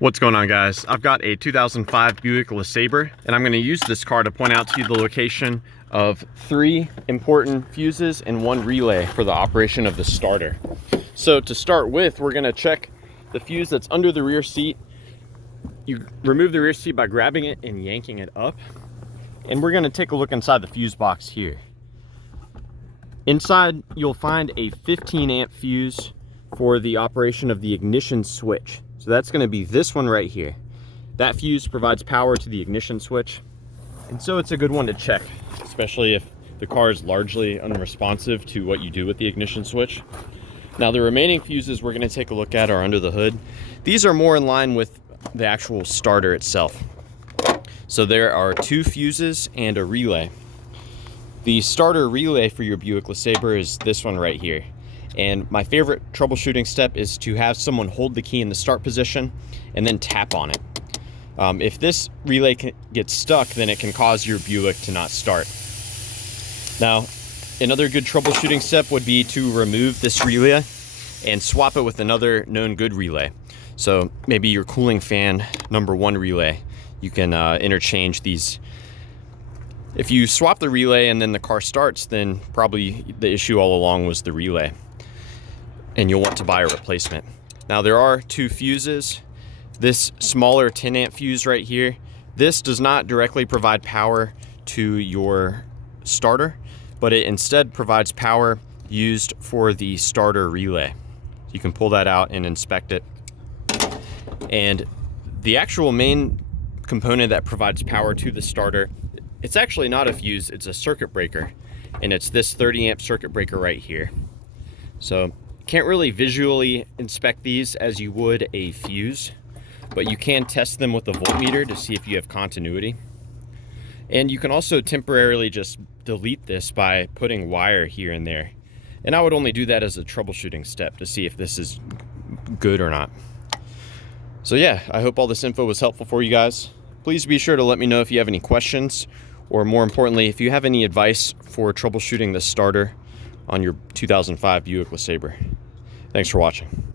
What's going on, guys? I've got a 2005 Buick Lesabre, and I'm going to use this car to point out to you the location of 3 important fuses and 1 relay for the operation of the starter. So to start with, we're going to check the fuse that's under the rear seat. You remove the rear seat by grabbing it and yanking it up. And we're going to take a look inside the fuse box here. Inside, you'll find a 15 amp fuse for the operation of the ignition switch. So that's going to be this one right here. That fuse provides power to the ignition switch. And so it's a good one to check, especially if the car is largely unresponsive to what you do with the ignition switch. Now the remaining fuses we're going to take a look at are under the hood. These are more in line with the actual starter itself. So there are 2 fuses and a relay. The starter relay for your Buick Lesabre is this one right here. And my favorite troubleshooting step is to have someone hold the key in the start position and then tap on it. If this relay gets stuck, then it can cause your Buick to not start. Now, another good troubleshooting step would be to remove this relay and swap it with another known good relay. So maybe your cooling fan number 1 relay. You can interchange these. If you swap the relay and then the car starts, then probably the issue all along was the relay, and you'll want to buy a replacement. Now there are 2 fuses. This smaller 10 amp fuse right here, this does not directly provide power to your starter, but it instead provides power used for the starter relay. You can pull that out and inspect it. And the actual main component that provides power to the starter, it's actually not a fuse, it's a circuit breaker. And it's this 30 amp circuit breaker right here. So can't really visually inspect these as you would a fuse, but you can test them with a voltmeter to see if you have continuity. And you can also temporarily just delete this by putting wire here and there. And I would only do that as a troubleshooting step to see if this is good or not. So yeah, I hope all this info was helpful for you guys. Please be sure to let me know if you have any questions, or more importantly, if you have any advice for troubleshooting the starter on your 2005 Buick Lesabre. Thanks for watching.